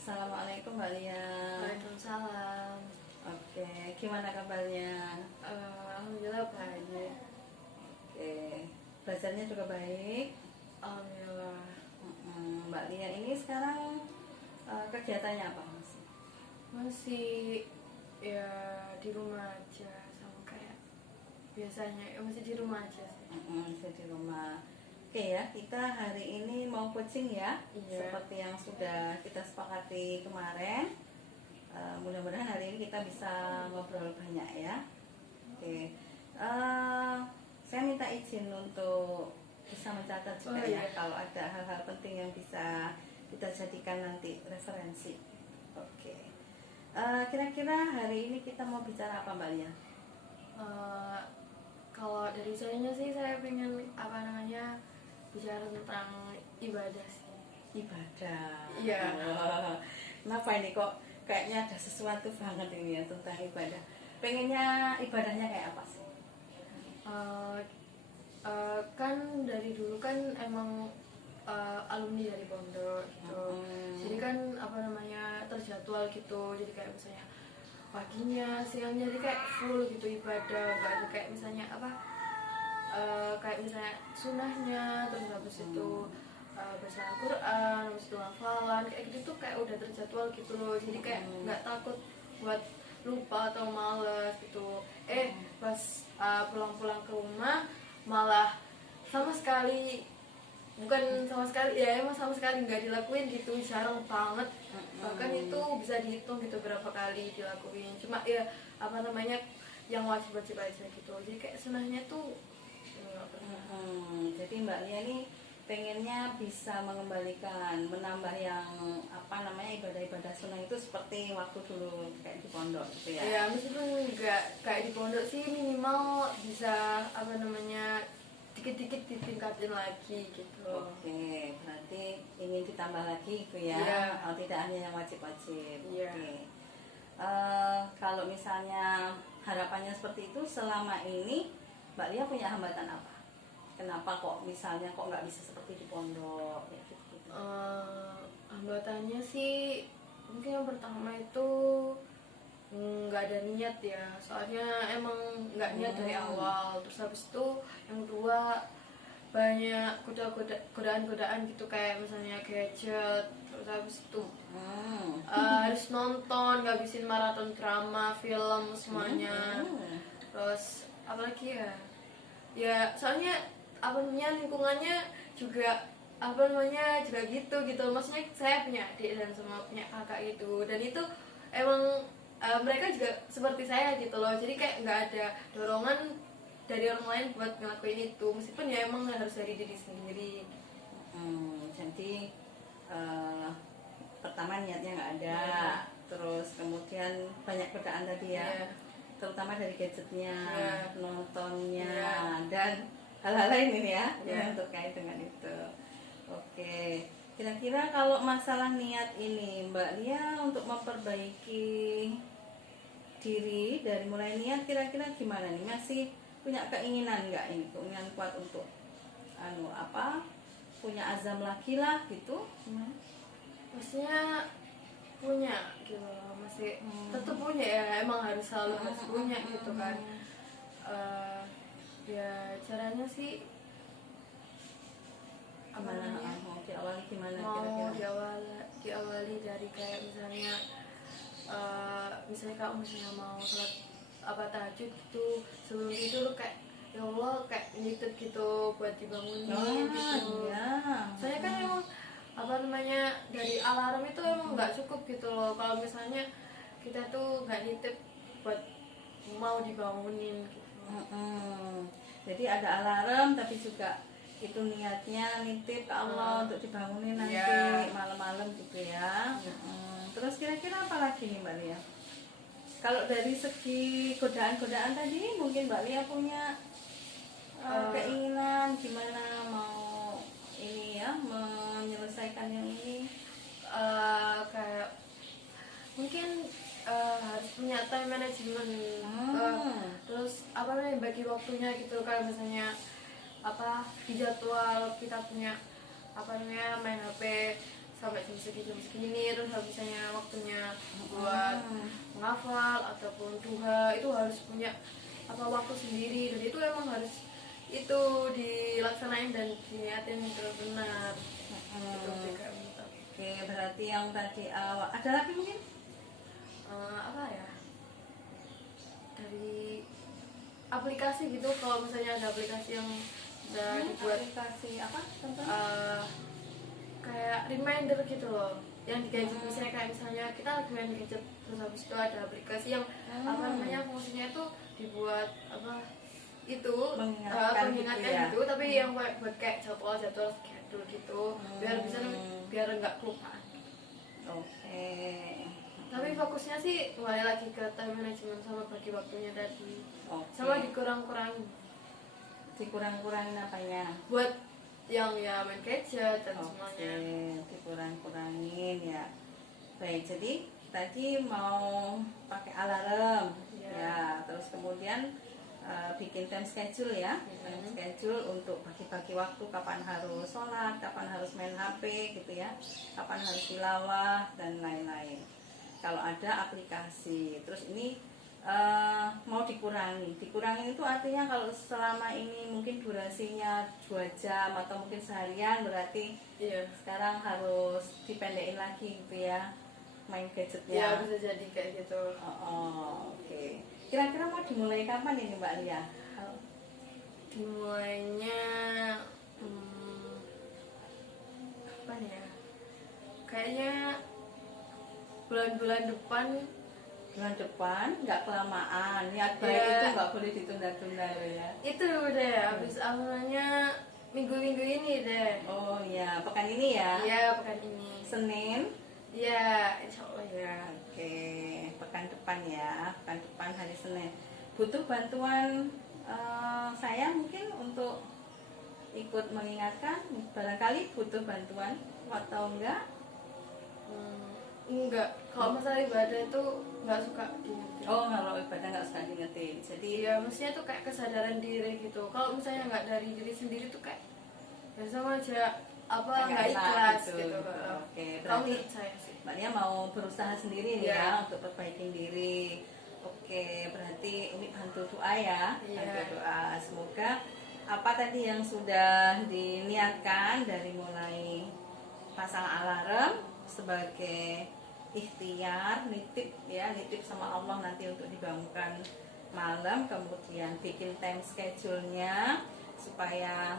Assalamualaikum Mbak Lia. Waalaikumsalam. Oke, gimana kabarnya? Alhamdulillah baik. Oke, belajarnya juga baik. Alhamdulillah. Mbak Lia ini sekarang kegiatannya apa Mas? Masih ya di rumah aja sama kayak biasanya. Masih di rumah aja sih. Saya di rumah. Oke ya, kita hari ini mau coaching ya, Iya. seperti yang sudah kita sepakati kemarin. Mudah-mudahan hari ini kita bisa ngobrol banyak ya. Oke, saya minta izin untuk bisa mencatat juga ya, iya. kalau ada hal-hal penting yang bisa kita jadikan nanti referensi. Oke, kira-kira hari ini kita mau bicara apa Mbak Lia? Kalau dari sayanya sih saya pengen bicara tentang ibadah sih. Ibadah. Iya. Wah, kenapa ini kok kayaknya ada sesuatu banget ini ya tentang ibadah. Pengennya ibadahnya kayak apa sih? Kan dari dulu kan emang alumni dari pondok gitu. Jadi kan terjadwal gitu. Jadi kayak misalnya paginya, siangnya, jadi kayak full gitu ibadah. Gak ada kayak misalnya kayak misalnya sunahnya, terus habis itu baca Al-Quran, habis itu hafalan, kayak gitu tuh kayak udah terjadwal gitu loh. Jadi kayak nggak takut buat lupa atau males gitu. Pas pulang-pulang ke rumah malah sama sekali emang sama sekali nggak dilakuin gitu, jarang banget. Bahkan itu bisa dihitung gitu berapa kali dilakuin, cuma ya yang wajib-wajib aja gitu. Jadi kayak sunahnya tuh nggak pernah. Jadi Mbak Lia ini pengennya bisa mengembalikan, menambah yang ibadah-ibadah sunnah itu seperti waktu dulu kayak di pondok gitu ya. Ya meskipun nggak kayak di pondok sih, minimal bisa dikit-dikit ditingkatin lagi gitu. Oke, berarti ingin ditambah lagi gitu ya. Iya. Tidak hanya yang wajib-wajib. Iya. Oke. Kalau misalnya harapannya seperti itu, selama ini Mbak Lia punya hambatan apa? Kenapa kok misalnya nggak bisa seperti di pondok ya gitu? Hambatannya sih mungkin yang pertama itu nggak ada niat ya, soalnya emang nggak niat dari awal. Terus habis itu yang kedua banyak godaan-godaan gitu, kayak misalnya gadget. Terus habis itu harus nonton, ngabisin maraton drama, film semuanya. Terus apalagi ya soalnya lingkungannya juga juga gitu, maksudnya saya punya adik dan semua punya kakak gitu, dan itu emang mereka juga seperti saya gitu loh. Jadi kayak nggak ada dorongan dari orang lain buat ngelakuin itu, meskipun ya emang harus dari diri sendiri. Jadi pertama niatnya nggak ada, terus kemudian banyak godaan tadi ya, terutama dari gadgetnya, nontonnya, dan hal-hal lain ini ya yang terkait dengan itu. Oke, kira-kira kalau masalah niat ini Mbak Lia untuk memperbaiki diri dari mulai niat, kira-kira gimana nih? Masih punya keinginan nggak ini, keinginan kuat untuk punya azam lagi lah gitu? Maksudnya punya gitu loh, masih tetap punya ya, emang harus selalu harus punya gitu kan. Ya caranya sih diawali gimana mau kira-kira? diawali dari kayak misalnya kamu mau sholat tahajud gitu, sebelum tidur kayak ya Allah kayak nitip gitu buat dibangunin gitu. Saya kan emang dari alarm itu emang nggak cukup gitu loh, kalau misalnya kita tuh nggak nitip buat mau dibangunin gitu. Jadi ada alarm tapi juga itu niatnya nitip ke Allah untuk dibangunin nanti malam-malam gitu ya. Terus kira-kira apa lagi nih Mbak Lia? Kalau dari segi godaan-godaan tadi, mungkin Mbak Lia punya keinginan gimana mau ini ya, menyelesaikan yang ini? Kayak mungkin harus punya time management. Terus bagi waktunya gitu, kayak misalnya di jadwal kita punya main HP sampai jam segini, terus habisnya waktunya buat menghafal ataupun duha itu harus punya waktu sendiri, dan itu emang harus itu dilaksanain dan diniatin benar-benar. Itu sih kayak gitu. Oke, berarti yang tadi awal ada lagi mungkin dari aplikasi gitu, kalau misalnya ada aplikasi yang udah dibuat aplikasi apa contohnya? Kayak reminder gitu loh, yang di gadget misalnya kayak misalnya kita lagi main gadget terus habis itu ada aplikasi yang fungsinya itu dibuat itu mengingatkan gitu, tapi yang buat kayak jadwal schedule gitu, biar nggak kelupaan. Oke. Tapi fokusnya sih kembali lagi ke time management sama bagi waktunya tadi. Sama dikurang-kurangin apanya? Buat yang main gadget dan semuanya. Dikurang-kurangin ya. Baik, jadi tadi mau pakai alarm ya, terus kemudian bikin time schedule ya, time schedule untuk bagi-bagi waktu, kapan harus sholat, kapan harus main HP gitu ya, kapan harus tilawah dan lain-lain. Kalau ada aplikasi, terus ini mau dikurangi itu artinya kalau selama ini mungkin durasinya 2 jam atau mungkin seharian, berarti sekarang harus dipendekin lagi gitu ya main gadgetnya. Ya bisa jadi kayak gitu. Oke. Kira-kira mau dimulai kapan ini Mbak Lia? Dimulainya kapan ya? Kayaknya bulan-bulan depan. Bulan depan, nggak kelamaan. Niat baik itu nggak boleh ditunda-tunda ya. Itu deh, habis awalnya minggu-minggu ini deh. Oh iya, pekan ini ya? Iya, pekan ini. Senin? Iya, insya Allah ya. Oke, pekan depan ya, pekan depan hari Senin. Butuh bantuan saya mungkin untuk ikut mengingatkan, barangkali butuh bantuan atau enggak? Enggak, kalau masalah ibadah itu nggak suka diingetin. Oh, kalau ibadah nggak suka diingetin. Jadi ya mestinya tuh kayak kesadaran diri gitu. Kalau misalnya nggak dari diri sendiri tuh kayak ya sama aja nggak ikhlas gitu. Oke, Kalau berarti menurut saya sih Mbaknya mau berusaha sendiri nih ya untuk perbaikin diri. Oke, berarti Umi bantu doa ya, bantu doa. Semoga apa tadi yang sudah diniatkan dari mulai pasang alarm sebagai ikhtiar, nitip sama Allah nanti untuk dibangunkan malam, kemudian bikin time schedule-nya supaya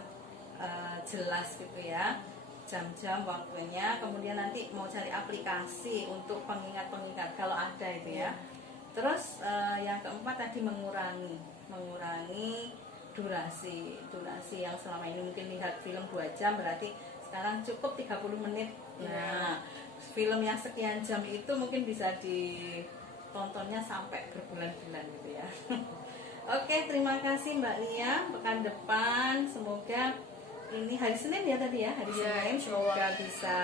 jelas gitu ya, jam-jam waktunya, kemudian nanti mau cari aplikasi untuk pengingat-pengingat kalau ada itu ya. Terus yang keempat tadi mengurangi durasi yang selama ini mungkin lihat film 2 jam, berarti sekarang cukup 30 menit. Nah, film yang sekian jam itu mungkin bisa ditontonnya sampai berbulan-bulan gitu ya. Oke, terima kasih Mbak Lia. Pekan depan semoga ini hari Senin ya tadi ya, hari Senin semoga bisa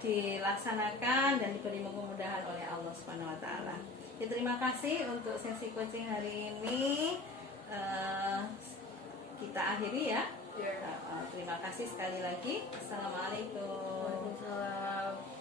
dilaksanakan dan diberi kemudahan oleh Allah Subhanahu wa taala. Ya, terima kasih untuk sesi coaching hari ini. Kita akhiri ya. Terima kasih sekali lagi. Assalamualaikum. Waalaikumsalam.